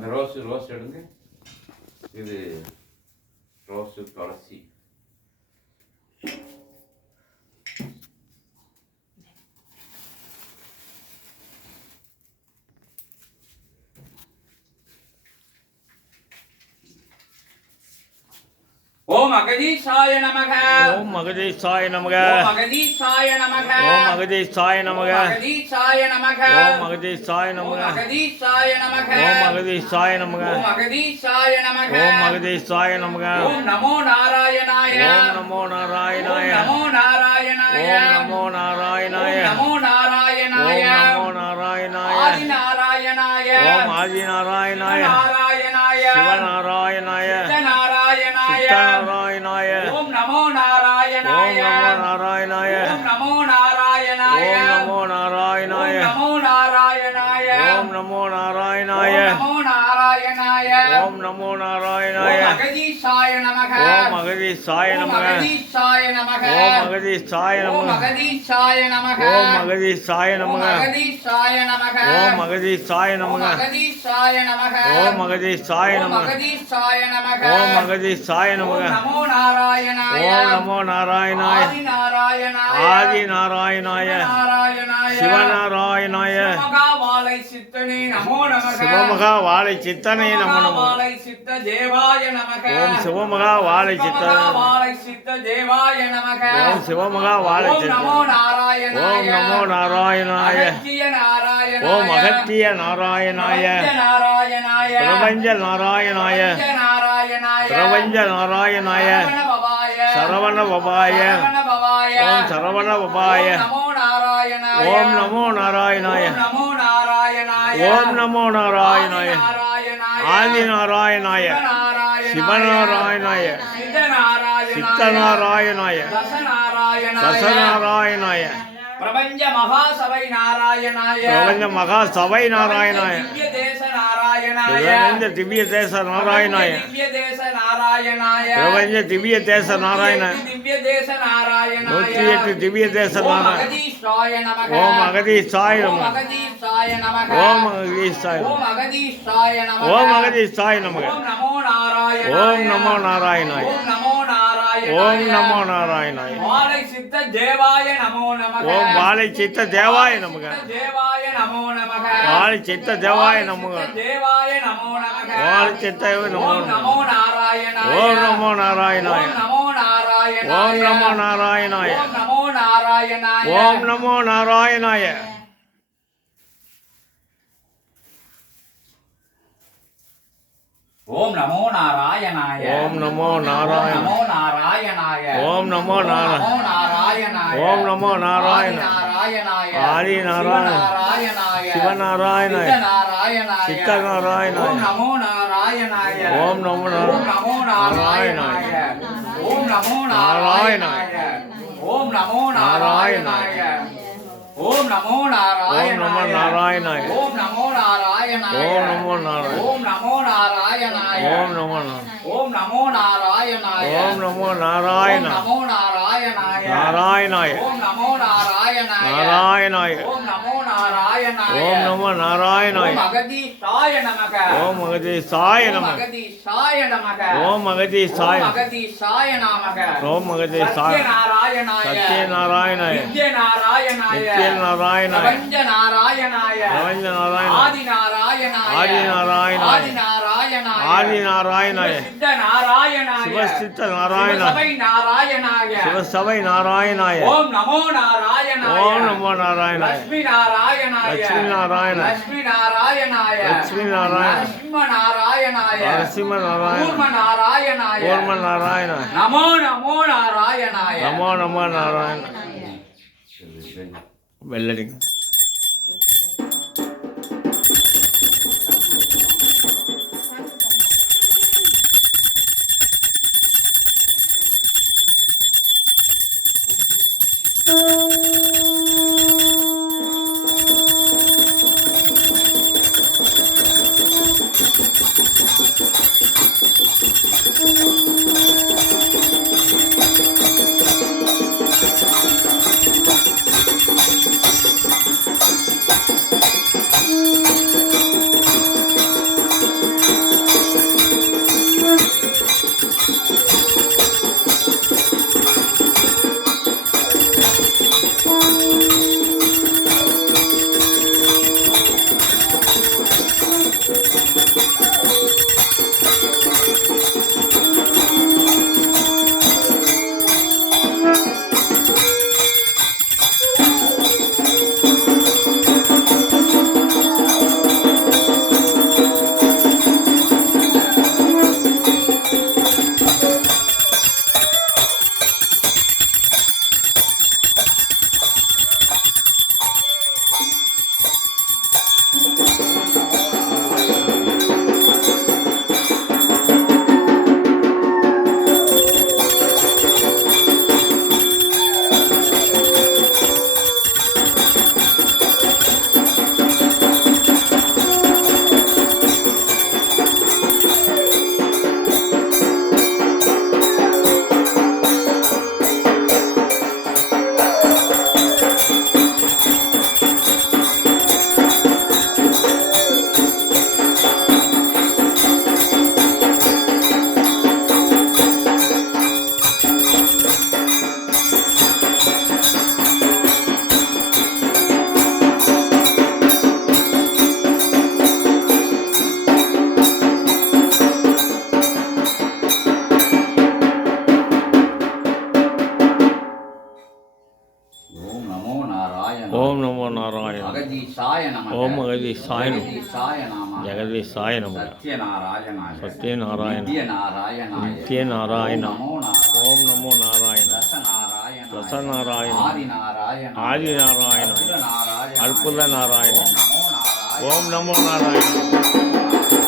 அந்த ரோஸ் எடுங்க. இது ரோஸு துளசி. ஓம் அகதீசாய நமக. ஓம் அகதீசாய நமக. ஓம் அகதீசாய நமக. ஓம் அகதீசாய நமக. அகதீசாய நமக. ஓம் அகதீசாய நமக. அகதீசாய நமக. ஓம் அகதீசாய நமக. ஓம் அகதீசாய நமக. ஓம் அகதீசாய நமக. ஓம் நமோ நாராயணாய. ஓம் நமோ நாராயணாய. நமோ நாராயணாய. ஓம் நமோ நாராயணாய. நமோ நாராயணாய. ஓம் நமோ நாராயணாய. ஆதி நாராயணாய. ஓம் ஆதி நாராயணாய. நாராயணாய. சிவநாராயணாய. நாராயணாய. சித்தநாராயணாய. ஓம் நமோ நாராயணாய. ஓம் நமோ நாராயணாய. ஓம் நமோ நாராயணாய. ஓம் நமோ நாராயணாய. நமோ நாராயணாய. ஓம் நமோ நாராயணாய. நமோ நாராயணாய. ஓம் நமோ நாராயணாய. ஓம் அகதீசாய நமக. ஓம் அகதீசாய ஓம் நமக. அகதீசாய நமக. ஓம் அகதீசாய ஓம் நமக. அகதீசாய நமக. ஓம் அகதீசாய நமக. அகதீசாய நமக. ஓம் அகதீசாய நமக. அகதீசாய நமக. ஓம் அகதீசாய நமக. அகதீசாய நமக. ஓம் அகதீசாய நமக. நமோ நாராயணாய. ஓம் நமோ நாராயணாய. ஆதி நாராயணாய. ஆதி நாராயணாய. நாராயணாய. சிவநாராயணாய. சிவமகா வாழை சித்தனே நமோ நமக. சிவமகா வாழை சித்தனே நமோ நமக. வாழை சித்த தேவாய நமக. ஓம் சிவமகா வாழை சித்த. வாழை சித்த தேவாய நமக. ஓம் சிவமகா வாழை ஓம் சித்த. நமோ நாராயணாய. ஓம் நமோ நாராயணாய. அகத்திய நாராயணாய. ஓம் அகத்திய நாராயணாய. நாராயணாய. பிரபஞ்ச நாராயணாய. நாராயணாய. பிரபஞ்ச நாராயணாய. சரவண பவாய. ஓம் சரவண பவாய. நமோ நாராயணாய. ஓம் நமோ நாராயணாய. நமோ நாராயணாய. ஓம் நமோ நாராயணாய. ஆதி நாராயணாய. சிவநாராயணாய. சித்தநாராயணாய. தசநாராயணாய. பிரபஞ்ச மகாசபை நாராயணாய. பிரபஞ்ச மகா சபை நாராயணாய. திவ்ய தேச நாராயணாய. பிரபஞ்ச திவ்ய தேச நாராயணாய. திவ்ய தேச நாராயணாய. பிரபஞ்ச திவ்ய தேச நாராயண. திவ்ய தேச நாராயணாய. 108 திவ்ய தேச நாராயண. அகதீசாய நமக. ஓம் அகதீசாய நமக. அகதீசாய நமக. ஓம் அகதீசாய. ஓம் அகதீசாய நமக. ஓம் அகதீசாய நமக. ஓம் நமோ நாராயணாய. ஓம் நமோ நாராயணாய. ஓம் நமோ நாராயணாய. ஓம் நமோ நாராயணாய. வாழை சித்த தேவாய நமோ நமக. ஓம் வாழை சித்த தேவாய நமக. தேவாய நமோ நமக. வாழை சித்த தேவாய நமக. தேவாய நமோ நமக. வாழை சித்த நமோ ஓம் நமோ நாராயணாய. ஓம் நமோ நாராயணாய. ஓம் நமோ நாராயணாய. ஓம் நமோ நாராயணாய. ஓம் நமோ நாராயணாய. ஓம் நமோ நாராயணாய. ஓம் நமோ நாராயணாய. ஓம் நமோ நாராயண. நமோ நாராயணாய. ஓம் நமோ நாராயணாய. ஓம் நமோ நாராயண. நாராயணாய. ஆதி நாராயண. நாராயணாய. சிவநாராயணாய. நாராயணாய. சித்தநாராயணாய. ஓம் நமோ நாராயணாய. ஓம் நமோ ஓம் நமோ நாராயணாய. ஓம் நமோ நாராயணாய. ஓம் நமோ நாராயணாய. ஓம் நமோ நாராயணாய. ஓம் நமோ நாராயணாய. ஓம் நமோ நாராயணாய. ஓம் நமோ நாராயண. ஓம் நமோ நாராயணாய. ஓம் நமோ நாராயண. ஓம் நமோ நாராயணாய. ஓம் நமோ நாராயண. ஓம் நமோ நாராயணாய. நாராயணாய. ஓம் நமோ நாராயணாய. நாராயணாய. ஓம் நமோ நாராயணாய. ஓம் நமோ நாராயணாய. ஓம் அகதீசாய நமக. ஓம் அகதீசாய ஓம் நமக. அகதீசாய நமக. ஓம் அகதீசாய. ஓம் அகதீசாய நமக. ஓம் அகதீசாய. சத்யநாராயணாய. சத்யநாராயணாய. நித்யநாராயணாய. நித்யநாராயணாய. பிரபஞ்ச நாராயணாய. பிரபஞ்ச நாராயண. ஆதி நாராயணாய. ஆதி நாராயணாய. ஆதி நாராயணாய. ஆதி நாராயணாய. சித்த நாராயணாய. சிவசித்த நாராயணாய. சிவசபை நாராயணாய. சிவசபை நாராயணாய. ஓம் நமோ நாராயணாய. ஓம் நமோ நாராயணாய. லட்சுமி நாராயணாய. லட்சுமி நாராயண. லட்சுமி நாராயணாய. லட்சுமி நாராயண. நரசிம்ம நாராயணாய. நரசிம்ம நாராயண. கூர்ம நாராயணாய. கூர்ம நாராயண. நமோ நமோ நாராயணாய. நமோ நமோ நாராயண. வெள்ளடிங்க. நாராயண அகதீசாய நமக ஓம் அகதீசாய நமக ஜெகதீசாய நமக ஜெகதீசாய நமக சத்யநாராயணாய சத்யநாராயண நித்யநாராயணாய நித்யநாராயண ஓம் நமோ ஓம் நமோ நாராயண நாராயணாய ரசநாராயண ஆதிநாராயண ஆதிநாராயண நாராயண அற்புத நாராயண ஓம் நமோ நாராயண ஓம் நமோ நாராயண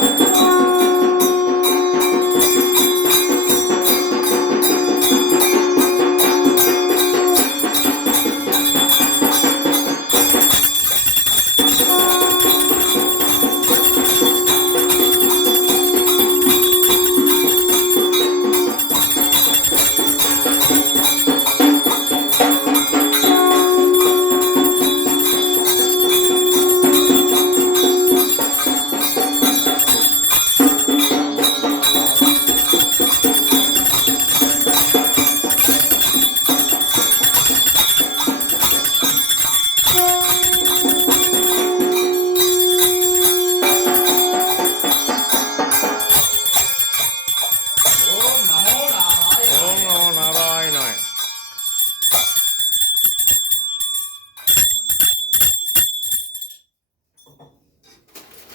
ஓம் நமோ நாராயண ஓம் நமோ நாராயணாய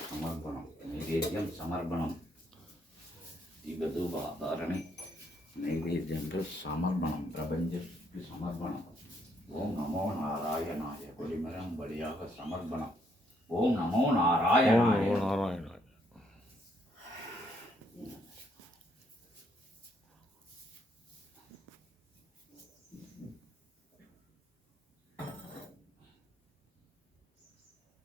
சமர்ப்பணம் நைவேத்தியம் சமர்ப்பணம் தீபதூபாதாரணை நைவேத்தியங்கள் சமர்ப்பணம் பிரபஞ்சத்துக்கு சமர்ப்பணம் ஓம் நமோ நாராயணாய கொடிமரம் வழியாக சமர்ப்பணம் ஓம் நமோ ஓம் நாராயணாய நமோ நாராயணாய